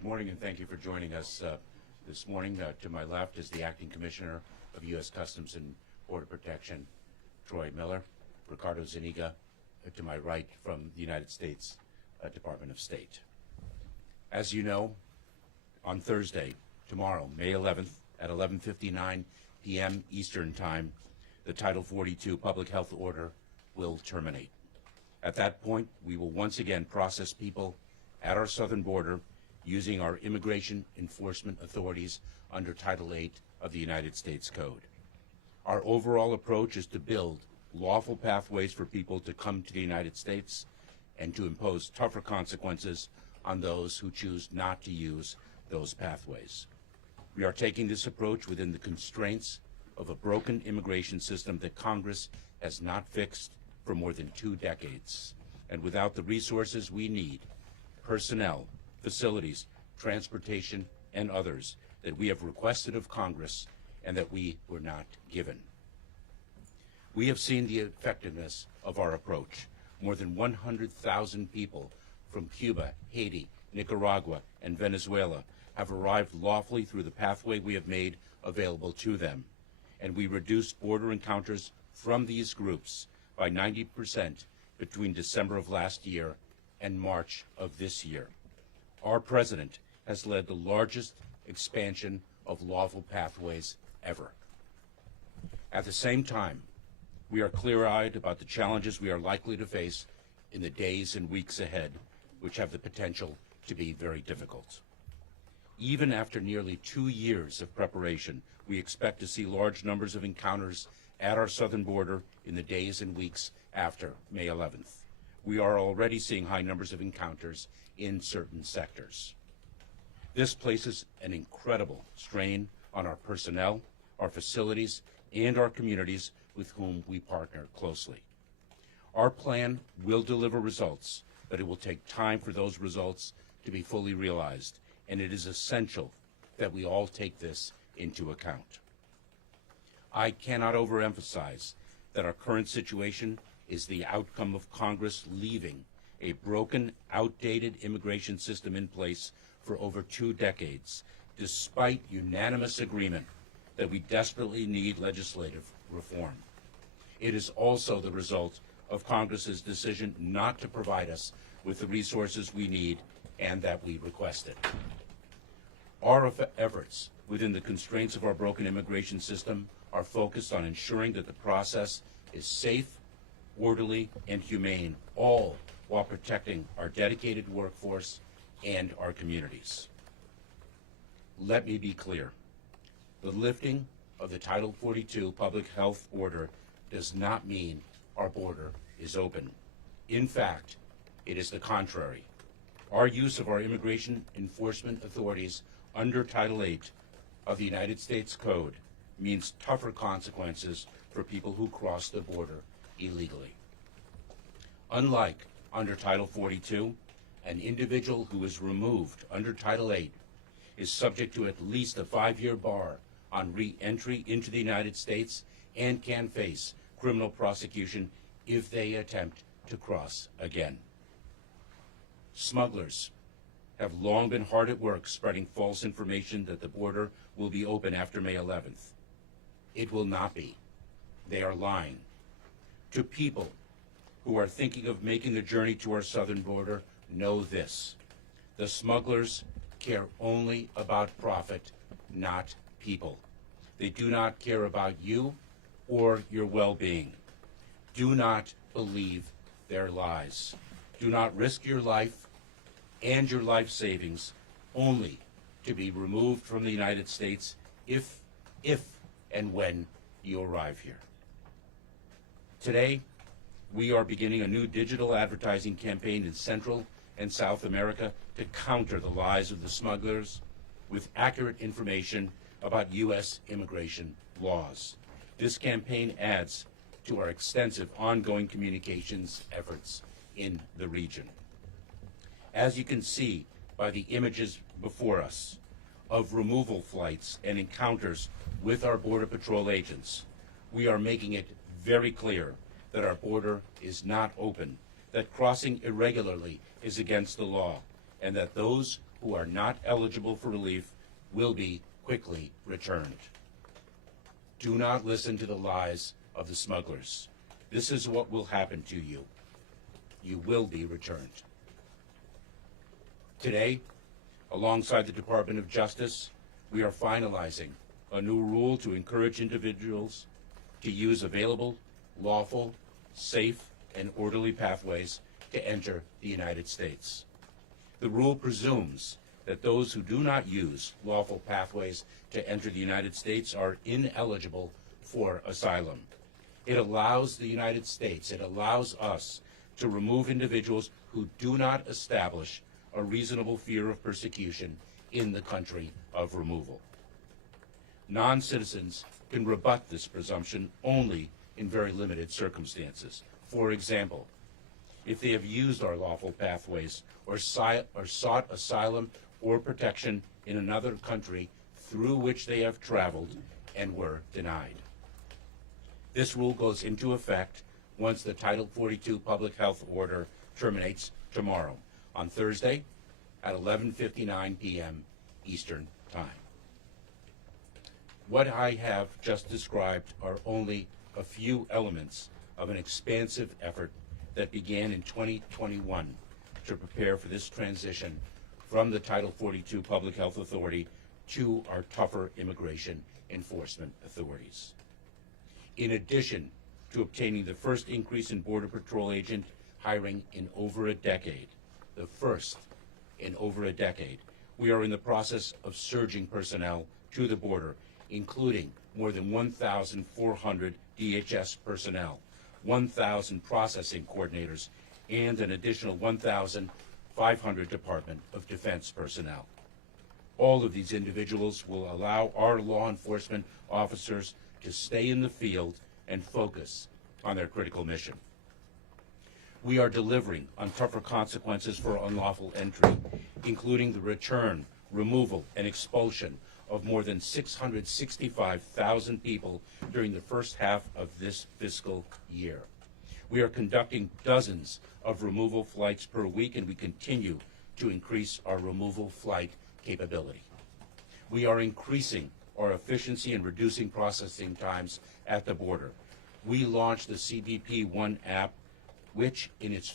Good morning, and thank you for joining us this morning. To my left is the Acting Commissioner of U.S. Customs and Border Protection, Troy Miller. Ricardo Zuniga, to my right, from the United States Department of State. As you know, on Thursday, tomorrow, May 11th, at 11:59 p.m. Eastern Time, the Title 42 public health order will terminate. At that point, we will once again process people at our southern border using our immigration enforcement authorities under Title 8 of the United States Code. Our overall approach is to build lawful pathways for people to come to the United States and to impose tougher consequences on those who choose not to use those pathways. We are taking this approach within the constraints of a broken immigration system that Congress has not fixed for more than 2 decades, and without the resources we need, personnel, facilities, transportation, and others that we have requested of Congress and that we were not given. We have seen the effectiveness of our approach. More than 100,000 people from Cuba, Haiti, Nicaragua, and Venezuela have arrived lawfully through the pathway we have made available to them, and we reduced border encounters from these groups by 90% between December of last year and March of this year. Our president has led the largest expansion of lawful pathways ever. At the same time, we are clear-eyed about the challenges we are likely to face in the days and weeks ahead, which have the potential to be very difficult. Even after nearly 2 years of preparation, we expect to see large numbers of encounters at our southern border in the days and weeks after May 11th. We are already seeing high numbers of encounters in certain sectors. This places an incredible strain on our personnel, our facilities, and our communities with whom we partner closely. Our plan will deliver results, but it will take time for those results to be fully realized, and it is essential that we all take this into account. I cannot overemphasize that our current situation is the outcome of Congress leaving a broken, outdated immigration system in place for over 2 decades, despite unanimous agreement that we desperately need legislative reform. It is also the result of Congress's decision not to provide us with the resources we need and that we requested. Our efforts within the constraints of our broken immigration system are focused on ensuring that the process is safe, orderly, and humane, all while protecting our dedicated workforce and our communities. Let me be clear. The lifting of the Title 42 public health order does not mean our border is open. In fact, it is the contrary. Our use of our immigration enforcement authorities under Title 8 of the United States Code means tougher consequences for people who cross the border illegally. Unlike under Title 42, an individual who is removed under Title 8 is subject to at least a 5-year bar on re-entry into the United States and can face criminal prosecution if they attempt to cross again. Smugglers have long been hard at work spreading false information that the border will be open after May 11th. It will not be. They are lying. To people who are thinking of making the journey to our southern border, know this: the smugglers care only about profit, not people. They do not care about you or your well-being. Do not believe their lies. Do not risk your life and your life savings only to be removed from the United States if and when you arrive here. Today, we are beginning a new digital advertising campaign in Central and South America to counter the lies of the smugglers with accurate information about U.S. immigration laws. This campaign adds to our extensive ongoing communications efforts in the region. As you can see by the images before us of removal flights and encounters with our Border Patrol agents, we are making it very clear that our border is not open, that crossing irregularly is against the law, and that those who are not eligible for relief will be quickly returned. Do not listen to the lies of the smugglers. This is what will happen to you. You will be returned. Today, alongside the Department of Justice, we are finalizing a new rule to encourage individuals to use available, lawful, safe, and orderly pathways to enter the United States. The rule presumes that those who do not use lawful pathways to enter the United States are ineligible for asylum. It allows the United States, it allows us to remove individuals who do not establish a reasonable fear of persecution in the country of removal. Non-citizens can rebut this presumption only in very limited circumstances. For example, if they have used our lawful pathways or sought asylum or protection in another country through which they have traveled and were denied. This rule goes into effect once the Title 42 public health order terminates tomorrow, on Thursday at 11:59 p.m. Eastern Time. What I have just described are only a few elements of an expansive effort that began in 2021 to prepare for this transition from the Title 42 Public Health Authority to our tougher immigration enforcement authorities. In addition to obtaining the first increase in Border Patrol agent hiring in over a decade, the first in over a decade, we are in the process of surging personnel to the border, including more than 1,400 DHS personnel, 1,000 processing coordinators, and an additional 1,500 Department of Defense personnel. All of these individuals will allow our law enforcement officers to stay in the field and focus on their critical mission. We are delivering on tougher consequences for unlawful entry, including the return, removal, and expulsion of more than 665,000 people during the first half of this fiscal year. We are conducting dozens of removal flights per week, and we continue to increase our removal flight capability. We are increasing our efficiency and reducing processing times at the border. We launched the CBP One app, which in its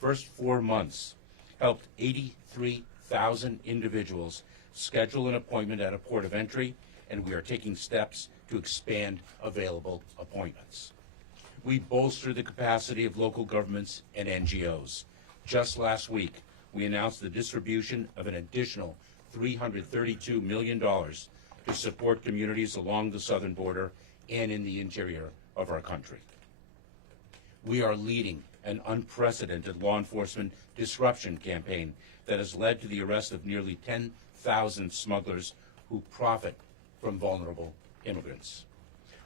first 4 months helped 83,000 individuals schedule an appointment at a port of entry, and we are taking steps to expand available appointments. We bolster the capacity of local governments and NGOs. Just last week, we announced the distribution of an additional $332 million to support communities along the southern border and in the interior of our country. We are leading an unprecedented law enforcement disruption campaign that has led to the arrest of nearly 10,000 smugglers who profit from vulnerable immigrants.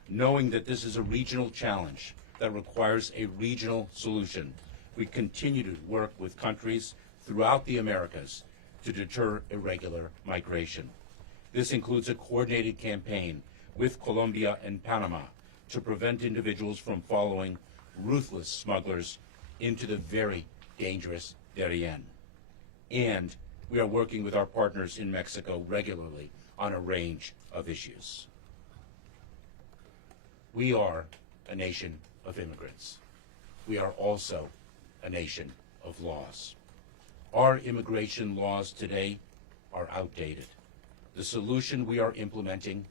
Knowing that this is a regional challenge that requires a regional solution, we continue to work with countries throughout the Americas to deter irregular migration. This includes a coordinated campaign with Colombia and Panama to prevent individuals from following ruthless smugglers into the very dangerous Darien. And we are working with our partners in Mexico regularly on a range of issues. We are a nation of immigrants. We are also a nation of laws. Our immigration laws today are outdated. The solution we are implementing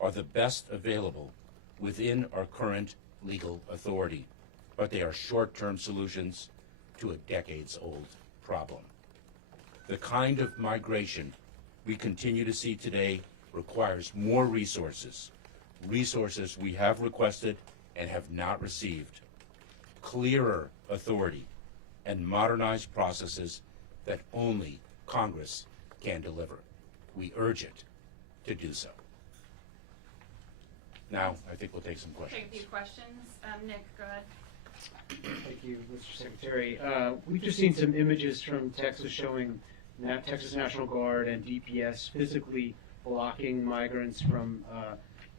are the best available within our current legal authority, but they are short-term solutions to a decades-old problem. The kind of migration we continue to see today requires more resources we have requested and have not received, clearer authority, and modernized processes that only Congress can deliver. We urge it to do so. Now, I think we'll take some questions. Take a few questions. Nick, go ahead. Thank you, Mr. Secretary. We've just seen some images from Texas showing Texas National Guard and DPS physically blocking migrants from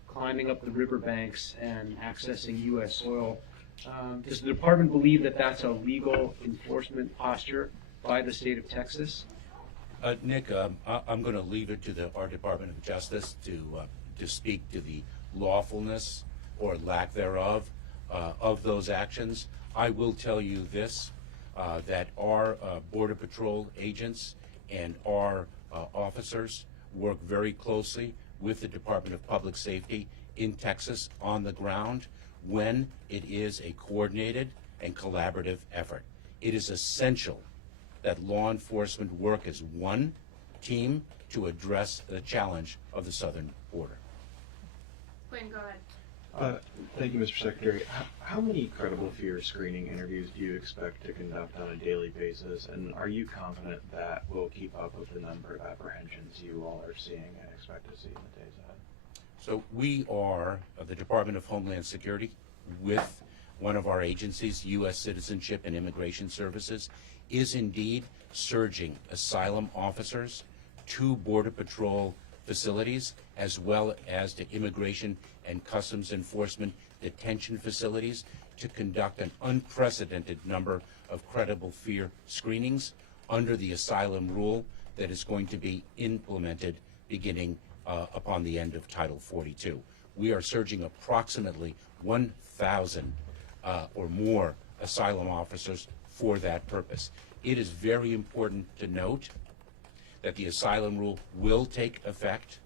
climbing up the riverbanks and accessing U.S. soil. Does the department believe that that's a legal enforcement posture by the state of Texas? Nick, I'm going to leave it to our Department of Justice to speak to the lawfulness or lack thereof of those actions. I will tell you this, that our Border Patrol agents and our officers work very closely with the Department of Public Safety in Texas on the ground when it is a coordinated and collaborative effort. It is essential that law enforcement work as one team to address the challenge of the southern border. Quinn, go ahead. Thank you, Mr. Secretary. How many credible fear screening interviews do you expect to conduct on a daily basis, and are you confident that we'll keep up with the number of apprehensions you all are seeing and expect to see in the days ahead? So we are, the Department of Homeland Security, with one of our agencies, U.S. Citizenship and Immigration Services, is indeed surging asylum officers to Border Patrol facilities, as well as to Immigration and Customs Enforcement detention facilities, to conduct an unprecedented number of credible fear screenings under the asylum rule that is going to be implemented beginning upon the end of Title 42. We are surging approximately 1,000 or more asylum officers for that purpose. It is very important to note that the asylum rule will take effect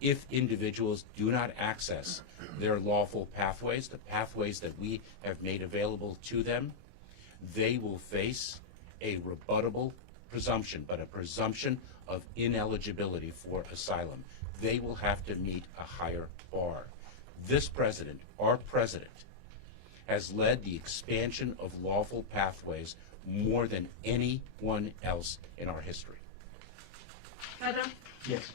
if individuals do not access their lawful pathways, the pathways that we have made available to them. They will face a rebuttable presumption, but a presumption of ineligibility for asylum. They will have to meet a higher bar. This president, our president, has led the expansion of lawful pathways more than anyone else in our history. Adam? Yes,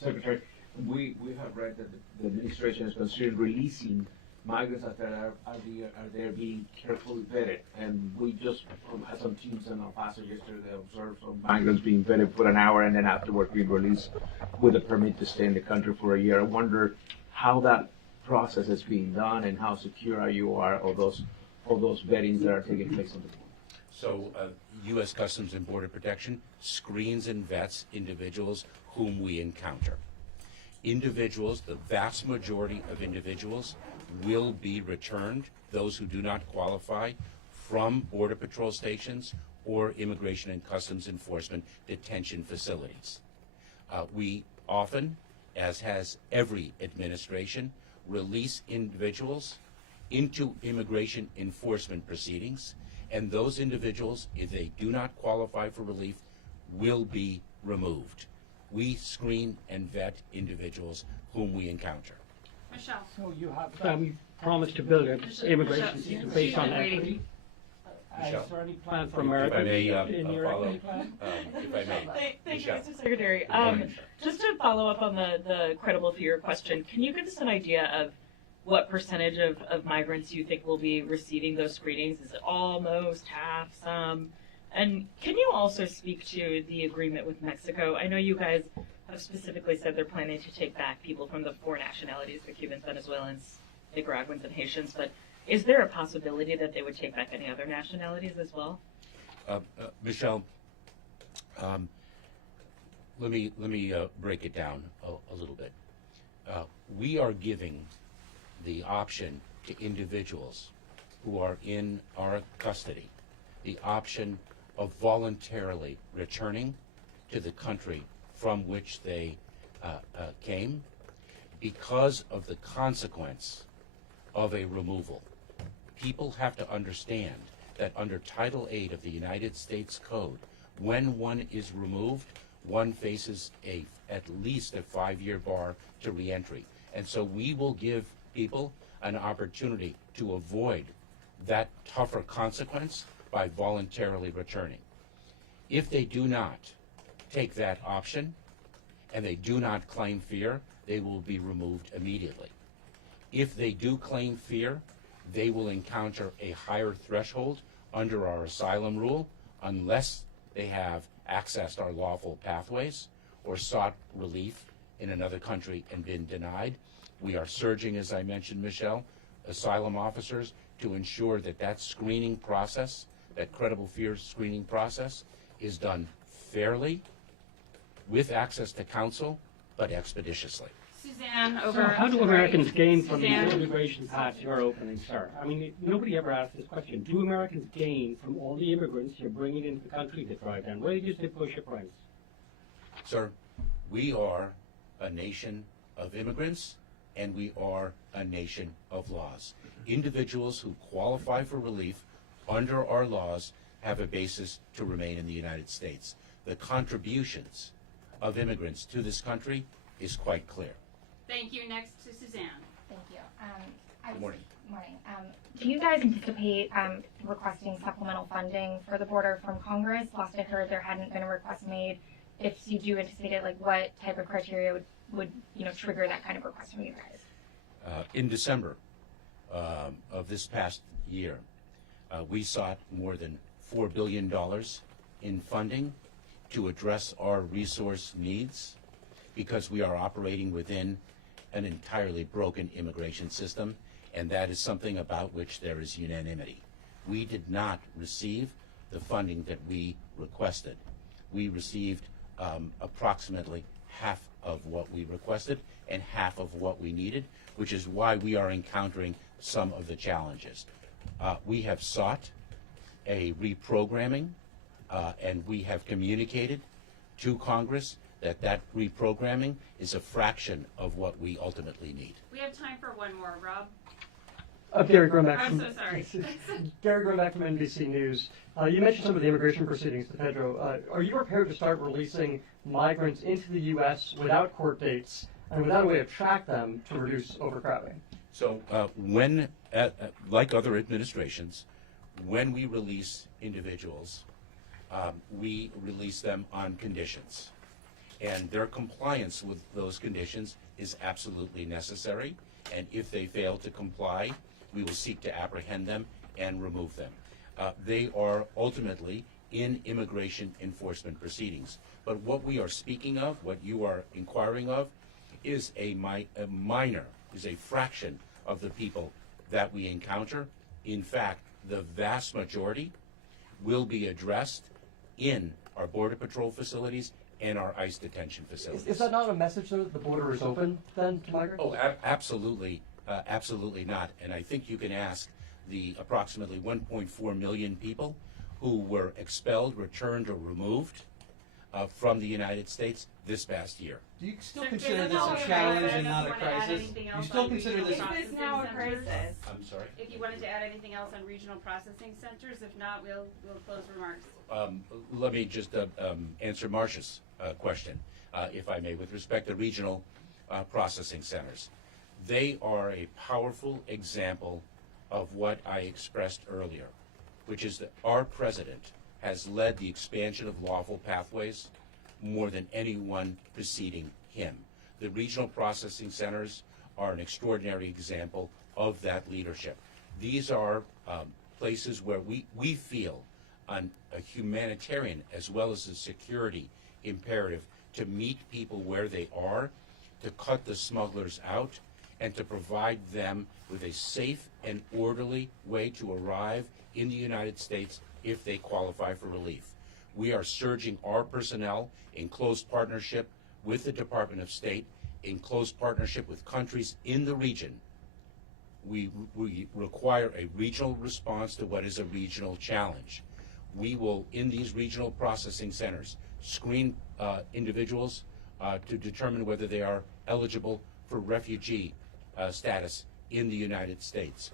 Secretary, we have read that the administration is considering releasing migrants after they're being carefully vetted, and we just had some teams on our passage yesterday that observed some migrants being vetted for an hour and then afterwards being released with a permit to stay in the country for a year. I wonder how that process is being done and how secure you are of those vettings that are taking place on the border. So U.S. Customs and Border Protection screens and vets individuals whom we encounter. Individuals, the vast majority of individuals, will be returned, those who do not qualify, from Border Patrol stations or Immigration and Customs Enforcement detention facilities. We often, as has every administration, release individuals into immigration enforcement proceedings, and those individuals, if they do not qualify for relief, will be removed. We screen and vet individuals whom we encounter. Michelle? So you have promised to build an immigration system based on equity. Michelle. Is there any plan for If I Americans may in your follow, equity plan? if I may. Thank you, Michelle. Mr. Secretary. Michelle. Just to follow up on the credible fear question, can you give us an idea of what percentage of migrants you think will be receiving those screenings? Is it all, most, half, some? And can you also speak to the agreement with Mexico? I know you guys have specifically said they're planning to take back people from the 4 nationalities, the Cubans, Venezuelans, Nicaraguans, and Haitians, but is there a possibility that they would take back any other nationalities as well? Michelle, let me break it down a little bit. We are giving the option to individuals who are in our custody the option of voluntarily returning to the country from which they came because of the consequence of a removal. People have to understand that under Title 8 of the United States Code, when one is removed, one faces at least a 5-year bar to reentry. And so we will give people an opportunity to avoid that tougher consequence by voluntarily returning. If they do not take that option and they do not claim fear, they will be removed immediately. If they do claim fear, they will encounter a higher threshold under our asylum rule unless they have accessed our lawful pathways or sought relief in another country and been denied. We are surging, as I mentioned, Michelle, asylum officers to ensure that that screening process, that credible fear screening process, is done fairly with access to counsel, but expeditiously. Suzanne So over. how do Americans gain from the Suzanne. immigration paths you're opening, sir? I mean, nobody ever asked this question. Do Americans gain from all the immigrants you're bringing into the country that drive down wages, that push up rents? Sir, we are a nation of immigrants, and we are a nation of laws. Individuals who qualify for relief under our laws have a basis to remain in the United States. The contributions of immigrants to this country is quite clear. Thank you. Next to Suzanne. Thank you. Good morning. Morning. Do you guys anticipate requesting supplemental funding for the border from Congress? Last I heard, there hadn't been a request made. If you do anticipate it, like what type of criteria would trigger that kind of request from you guys? In December of this past year, we sought more than $4 billion in funding to address our resource needs because we are operating within an entirely broken immigration system, and that is something about which there is unanimity. We did not receive the funding that we requested. We received approximately half of what we requested and half of what we needed, which is why we are encountering some of the challenges. We have sought a reprogramming, and we have communicated to Congress that reprogramming is a fraction of what we ultimately need. We have time for one more. Rob. Gary Gromack I'm from so sorry. Gary Gromack from NBC News. You mentioned some of the immigration proceedings to Pedro. Are you prepared to start releasing migrants into the U.S. without court dates and without a way to track them to reduce overcrowding? So when, like other administrations, when we release individuals, we release them on conditions. And their compliance with those conditions is absolutely necessary. And if they fail to comply, we will seek to apprehend them and remove them. They are ultimately in immigration enforcement proceedings. But what we are speaking of, what you are inquiring of, is a minor, is a fraction of the people that we encounter. In fact, the vast majority will be addressed in our Border Patrol facilities and our ICE detention facilities. Is that not a message, though, that the border is open, then, to migrants? Oh, absolutely, absolutely not. And I think you can ask the approximately 1.4 million people who were expelled, returned, or removed from the United States this past year. Do you still Sir, consider that's this all a we challenge have. and not a Want to add crisis? anything You else still on consider regional this? processing It is now a centers? crisis. I'm sorry? If you wanted to add anything else on regional processing centers, if not, we'll close remarks. Let me just answer Marcia's question, if I may, with respect to regional processing centers. They are a powerful example of what I expressed earlier, which is that our president has led the expansion of lawful pathways more than anyone preceding him. The regional processing centers are an extraordinary example of that leadership. These are places where we feel a humanitarian as well as a security imperative to meet people where they are, to cut the smugglers out, and to provide them with a safe and orderly way to arrive in the United States if they qualify for relief. We are surging our personnel in close partnership with the Department of State, in close partnership with countries in the region. We require a regional response to what is a regional challenge. We will, in these regional processing centers, screen individuals to determine whether they are eligible for refugee status in the United States,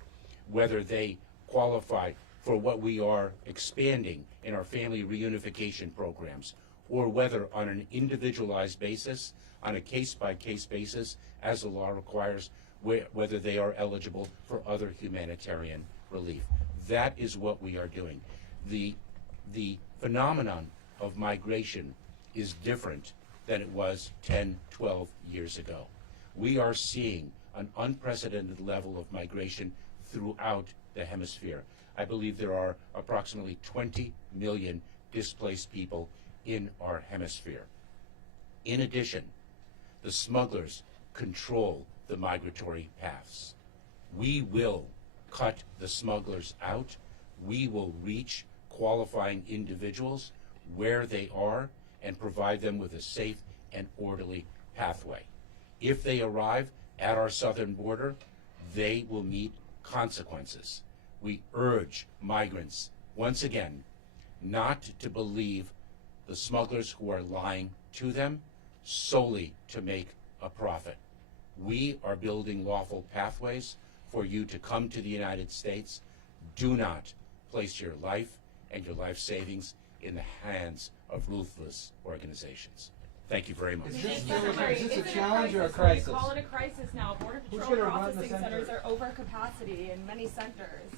whether they qualify for what we are expanding in our family reunification programs, or whether on an individualized basis, on a case-by-case basis, as the law requires, whether they are eligible for other humanitarian relief. That is what we are doing. The phenomenon of migration is different than it was 10, 12 years ago. We are seeing an unprecedented level of migration throughout the hemisphere. I believe there are approximately 20 million displaced people in our hemisphere. In addition, the smugglers control the migratory paths. We will cut the smugglers out. We will reach qualifying individuals where they are and provide them with a safe and orderly pathway. If they arrive at our southern border, they will meet consequences. We urge migrants, once again, not to believe the smugglers who are lying to them solely to make a profit. We are building lawful pathways for you to come to the United States. Do not place your life and your life savings in the hands of ruthless organizations. Thank you very much. Is this a challenge or a crisis? We call it a crisis now. Border Who's Patrol gonna run the processing center? centers are over capacity in many centers.